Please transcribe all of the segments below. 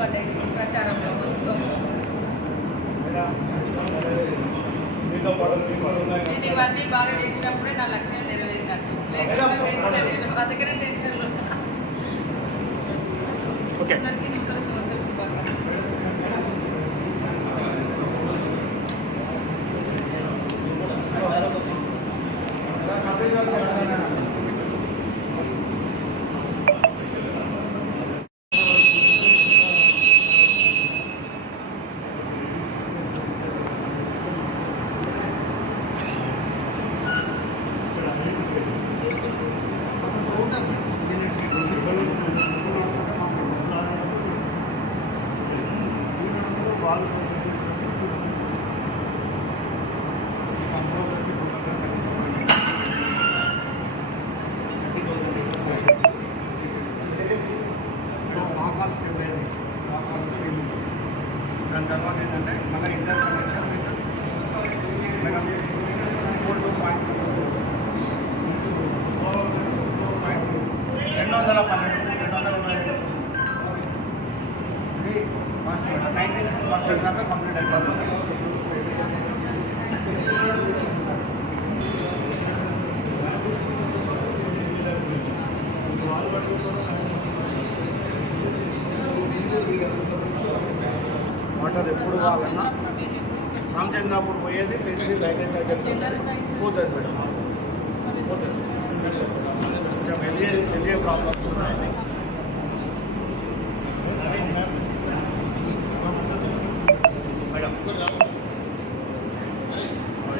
పడ్డాయి ప్రచారంలో మొత్తం. నేను ఇవన్నీ బాగా చేసినప్పుడే నా లక్ష్యం నెరవేరినట్టు, లేకపోతే చేస్తలేదు. అందుకనే టెన్షన్లో ఉన్నా. అందరికీ నూతన సంవత్సర శుభాకాంక్షలు. దాని తర్వాత ఏంటంటే మళ్ళీ ఇంటర్ కనెక్షన్ మేడం 96% దాకా కంప్లీట్ అయిపోతుంది. వాటర్ ఎప్పుడు కావాలన్నా రామచంద్రాపూర్ పోయేది ఫెసిలిటీ లైఫ్ పోతుంది మేడం, పోతుంది. కొంచెం వెళ్ళే ప్రాబ్లమ్స్ ఉన్నాయి. మేడం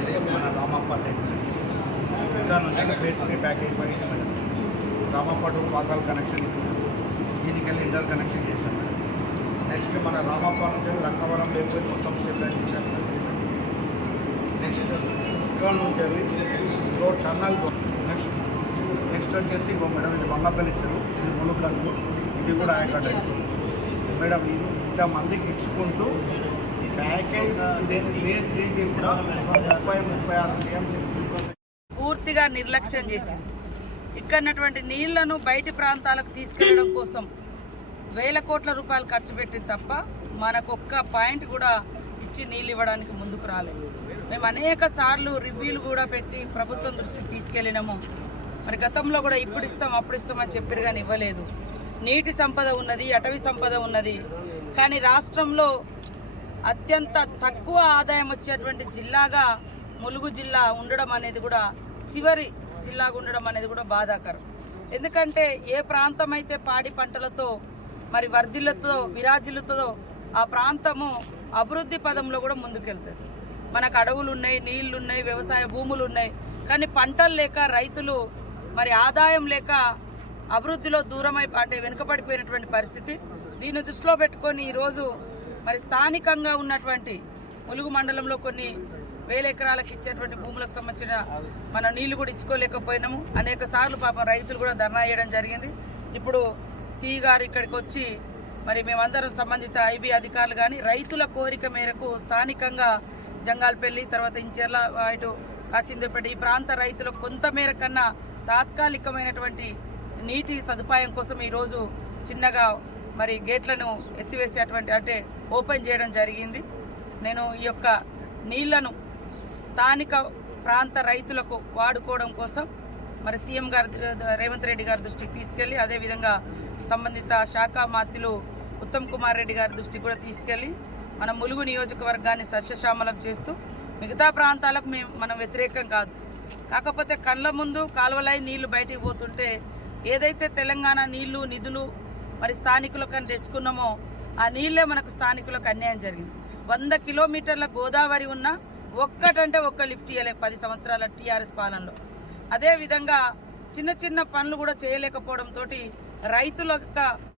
ఇదే మన రామప్పల్లి ఇంకా నుంచి ఫెసిలిటీ ప్యాకేజ్ పడింది madam. Ramappa to Pakala connection దీనికెళ్ళి ఇంటర్ కనెక్షన్ చేస్తాం మేడం. నెక్స్ట్ మన రామప్ప నుంచి లక్కవరం లేకపోతే మొత్తం స్టెబిలైజ్ చేశాను. నెక్స్ట్ ఇక్కడ నుంచి రోడ్ టన్నల్. నెక్స్ట్ వచ్చేసి మేడం ఇది వంగపల్లి చెరువు, ఇది ములుగన్ను, ఇది కూడా ఆయకట్ట మేడం. ఇది ఇంతమందికి ఇచ్చుకుంటూ ప్యాకేజ్ వేస్ట్ చేసి కూడా 36 టీఎంసీ పూర్తిగా నిర్లక్ష్యం చేసింది. ఇక్కడటువంటి నీళ్లను బయటి ప్రాంతాలకు తీసుకెళ్లడం కోసం వేల కోట్ల రూపాయలు ఖర్చు పెట్టింది తప్ప మనకు ఒక్క పాయింట్ కూడా ఇచ్చి నీళ్ళు ఇవ్వడానికి ముందుకు రాలేదు. మేము అనేక సార్లు రివ్యూలు కూడా పెట్టి ప్రభుత్వం దృష్టికి తీసుకెళ్ళినాము. మరి గతంలో కూడా ఇప్పుడు ఇస్తాం అప్పుడు ఇస్తామని చెప్పారు కానీ ఇవ్వలేదు. నీటి సంపద ఉన్నది, అటవీ సంపద ఉన్నది, కానీ రాష్ట్రంలో అత్యంత తక్కువ ఆదాయం వచ్చేటువంటి జిల్లాగా ములుగు జిల్లా ఉండడం అనేది కూడా, చివరి జిల్లాగా ఉండడం అనేది కూడా బాధాకరం. ఎందుకంటే ఏ ప్రాంతం అయితే పాడి పంటలతో మరి వర్ధిల్లతో విరాజిల్లుతుందో ఆ ప్రాంతము అభివృద్ధి పదంలో కూడా ముందుకెళ్తుంది. మనకు అడవులు ఉన్నాయి, నీళ్లు ఉన్నాయి, వ్యవసాయ భూములు ఉన్నాయి, కానీ పంటలు లేక రైతులు మరి ఆదాయం లేక అభివృద్ధిలో దూరమై అంటే వెనుకబడిపోయినటువంటి పరిస్థితి. దీన్ని దృష్టిలో పెట్టుకొని ఈరోజు మరి స్థానికంగా ఉన్నటువంటి ములుగు మండలంలో కొన్ని వేల ఎకరాలకు ఇచ్చేటువంటి భూములకు సంబంధించిన మనం నీళ్లు కూడా ఇచ్చుకోలేకపోయినాము. అనేక సార్లు పాపం రైతులు కూడా ధర్నా చేయడం జరిగింది. ఇప్పుడు సిఈ గారు ఇక్కడికి వచ్చి మరి మేమందరం సంబంధిత ఐబీ అధికారులు కానీ రైతుల కోరిక మేరకు స్థానికంగా జంగాల్పల్లి, తర్వాత ఇంచెర్ల, ఇటు కాసిందేపేట ఈ ప్రాంత రైతులకు కొంతమేర కన్నా తాత్కాలికమైనటువంటి నీటి సదుపాయం కోసం ఈరోజు చిన్నగా మరి గేట్లను ఎత్తివేసేటువంటి అంటే ఓపెన్ చేయడం జరిగింది. నేను ఈ యొక్క నీళ్లను స్థానిక ప్రాంత రైతులకు వాడుకోవడం కోసం మరి సీఎం గారు రేవంత్ రెడ్డి గారి దృష్టికి తీసుకెళ్లి, అదేవిధంగా సంబంధిత శాఖ మంత్రులు ఉత్తమ్ కుమార్ రెడ్డి గారి దృష్టికి కూడా తీసుకెళ్లి మన ములుగు నియోజకవర్గాన్ని సస్యశ్యామలం చేస్తూ మిగతా ప్రాంతాలకు మనం వ్యతిరేకం కాదు. కాకపోతే కళ్ళ ముందు కాలువలై నీళ్లు బయటికి పోతుంటే ఏదైతే తెలంగాణ నీళ్లు నిధులు మరి స్థానికులకు తెచ్చుకున్నామో ఆ నీళ్లే మనకు స్థానికులకు అన్యాయం జరిగింది. 100 కిలోమీటర్ల గోదావరి ఉన్న ఒక్కటంటే ఒక్క లిఫ్ట్ ఇవ్వలేక 10 సంవత్సరాల టీఆర్ఎస్ పాలనలో. అదేవిధంగా చిన్న చిన్న పనులు కూడా చేయలేకపోవడంతో రైతుల